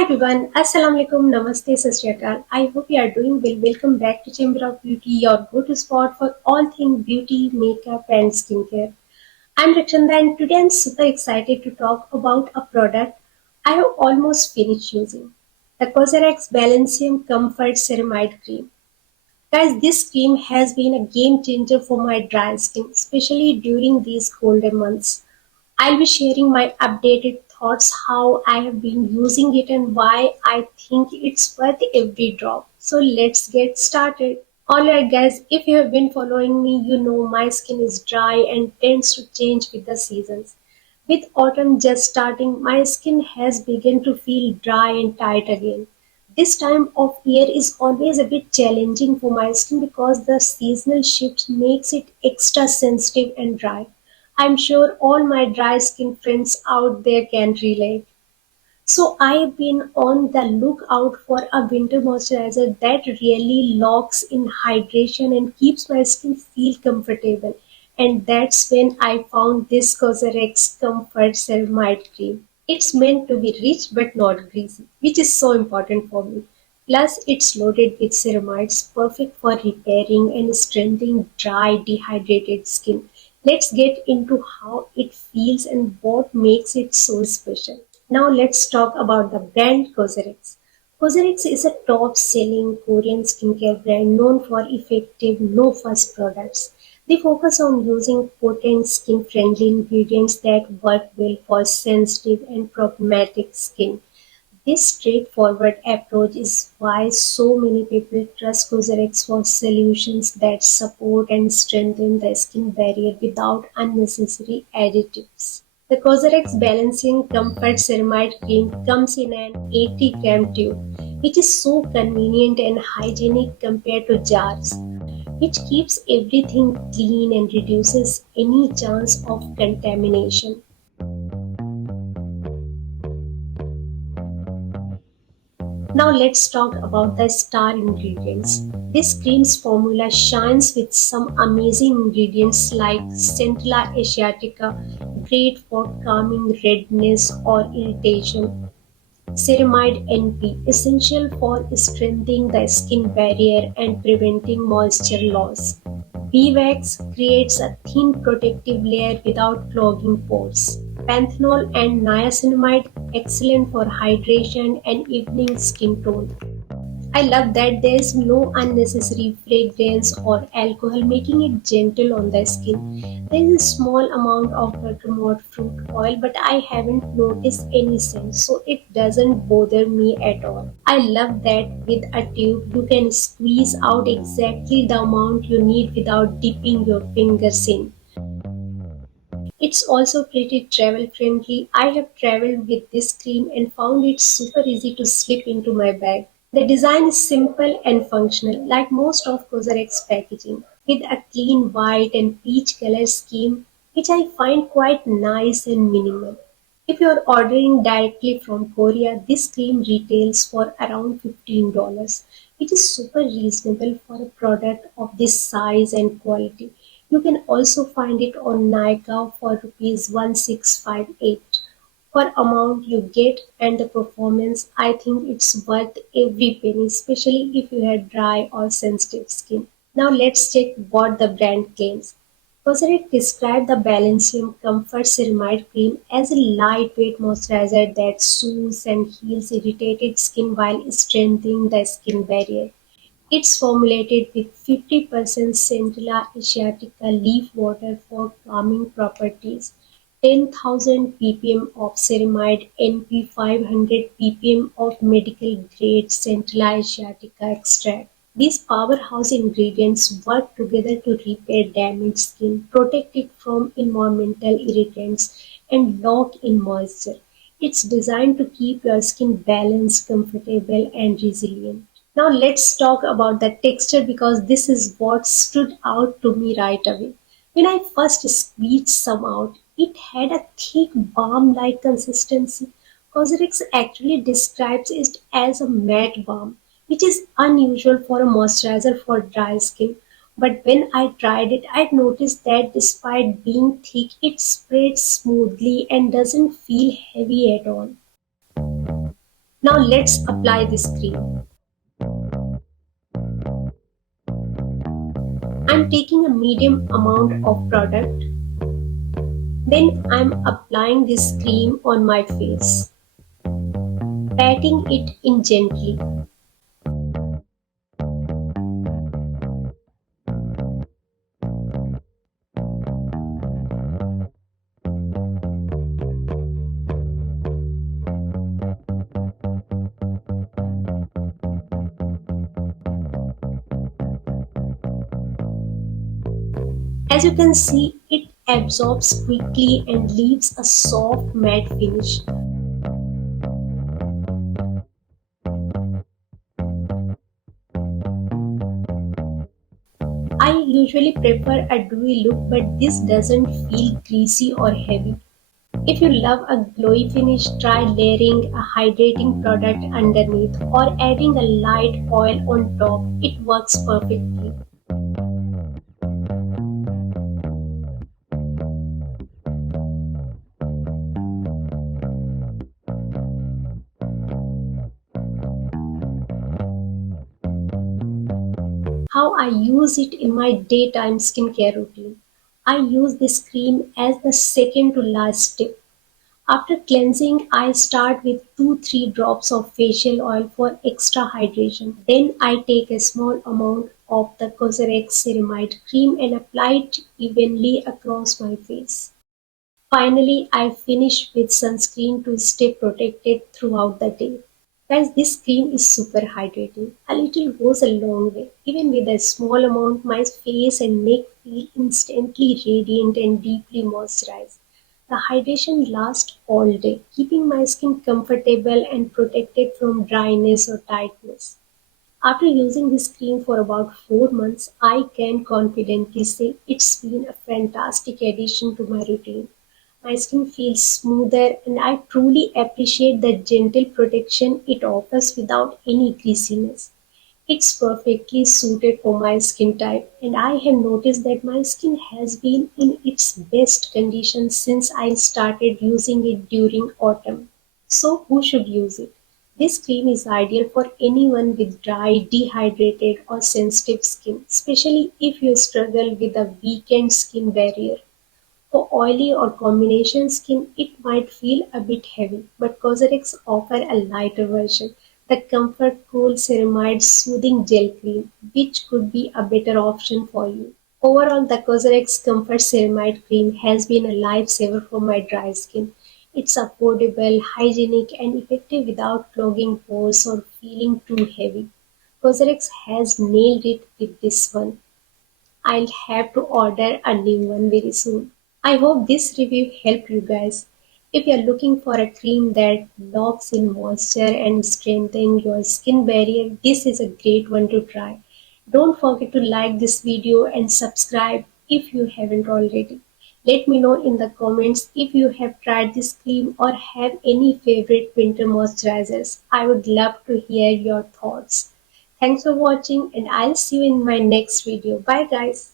Hi everyone, Assalamu alaikum, Namaste, Sasyakal. I hope you are doing well. Welcome back to Chamber of Beauty, your go-to spot for all things beauty, makeup, and skincare. I'm Rachanda, and today I'm super excited to talk about a product I have almost finished using, the Cosrx Balancium Comfort Ceramide Cream. Guys, this cream has been a game changer for my dry skin, especially during these colder months. I'll be sharing my updated thoughts, how I have been using it, and why I think it's worth every drop. So let's get started. Alright, guys, if you have been following me, you know my skin is dry and tends to change with the seasons. With autumn just starting, my skin has begun to feel dry and tight again. This time of year is always a bit challenging for my skin because the seasonal shift makes it extra sensitive and dry. I'm sure all my dry skin friends out there can relate. So I've been on the lookout for a winter moisturizer that really locks in hydration and keeps my skin feel comfortable. And that's when I found this Cosrx Comfort Ceramide Cream. It's meant to be rich but not greasy, which is so important for me. Plus, it's loaded with ceramides, perfect for repairing and strengthening dry, dehydrated skin. Let's get into how it feels and what makes it so special. Now let's talk about the brand Cosrx. Cosrx is a top-selling Korean skincare brand known for effective, no-fuss products. They focus on using potent skin-friendly ingredients that work well for sensitive and problematic skin. This straightforward approach is why so many people trust CosRx for solutions that support and strengthen the skin barrier without unnecessary additives. The CosRx Balancing Comfort Ceramide Cream comes in an 80-gram tube, which is so convenient and hygienic compared to jars, which keeps everything clean and reduces any chance of contamination. Now let's talk about the star ingredients. This cream's formula shines with some amazing ingredients like Centella asiatica, great for calming redness or irritation. Ceramide NP, essential for strengthening the skin barrier and preventing moisture loss. Beeswax creates a thin protective layer without clogging pores. Panthenol and niacinamide excellent for hydration and evening skin tone. I love that there's no unnecessary fragrance or alcohol, making it gentle on the skin. There is a small amount of bergamot fruit oil, but I haven't noticed any scent, so it doesn't bother me at all. I love that with a tube you can squeeze out exactly the amount you need without dipping your fingers in. It's also pretty travel friendly. I have traveled with this cream and found it super easy to slip into my bag. The design is simple and functional, like most of CosRX packaging, with a clean white and peach color scheme, which I find quite nice and minimal. If you are ordering directly from Korea, this cream retails for around $15, which is super reasonable for a product of this size and quality. You can also find it on Nykaa for rupees 1658. For amount you get and the performance, I think it's worth every penny, especially if you have dry or sensitive skin. Now let's check what the brand claims. Cosrx described the Balancium Comfort Ceramide Cream as a lightweight moisturizer that soothes and heals irritated skin while strengthening the skin barrier. It's formulated with 50% Centella asiatica leaf water for calming properties, 10,000 ppm of ceramide, NP 500 ppm of medical grade Centella asiatica extract. These powerhouse ingredients work together to repair damaged skin, protect it from environmental irritants, and lock in moisture. It's designed to keep your skin balanced, comfortable, and resilient. Now let's talk about the texture because this is what stood out to me right away. When I first squeezed some out, it had a thick balm-like consistency. Cosrx actually describes it as a matte balm, which is unusual for a moisturizer for dry skin. But when I tried it, I noticed that despite being thick, it spreads smoothly and doesn't feel heavy at all. Now let's apply this cream. I'm taking a medium amount of product. Then I'm applying this cream on my face, patting it in gently. As you can see, it absorbs quickly and leaves a soft matte finish. I usually prefer a dewy look, but this doesn't feel greasy or heavy. If you love a glowy finish, try layering a hydrating product underneath or adding a light oil on top. It works perfectly. How I use it in my daytime skincare routine. I use this cream as the second to last step. After cleansing, I start with 2-3 drops of facial oil for extra hydration. Then I take a small amount of the Cosrx ceramide cream and apply it evenly across my face. Finally, I finish with sunscreen to stay protected throughout the day. Guys, this cream is super hydrating. A little goes a long way. Even with a small amount, my face and neck feel instantly radiant and deeply moisturized. The hydration lasts all day, keeping my skin comfortable and protected from dryness or tightness. After using this cream for about 4 months, I can confidently say it's been a fantastic addition to my routine. My skin feels smoother and I truly appreciate the gentle protection it offers without any greasiness. It's perfectly suited for my skin type, and I have noticed that my skin has been in its best condition since I started using it during autumn. So, who should use it? This cream is ideal for anyone with dry, dehydrated, or sensitive skin, especially if you struggle with a weakened skin barrier. For oily or combination skin, it might feel a bit heavy, but Cosrx offer a lighter version, the Comfort Cool Ceramide Soothing Gel Cream, which could be a better option for you. Overall, the Cosrx Comfort Ceramide Cream has been a lifesaver for my dry skin. It's affordable, hygienic, and effective without clogging pores or feeling too heavy. Cosrx has nailed it with this one. I'll have to order a new one very soon. I hope this review helped you guys. If you're looking for a cream that locks in moisture and strengthens your skin barrier, this is a great one to try. Don't forget to like this video and subscribe if you haven't already. Let me know in the comments if you have tried this cream or have any favorite winter moisturizers. I would love to hear your thoughts. Thanks for watching and I'll see you in my next video. Bye guys.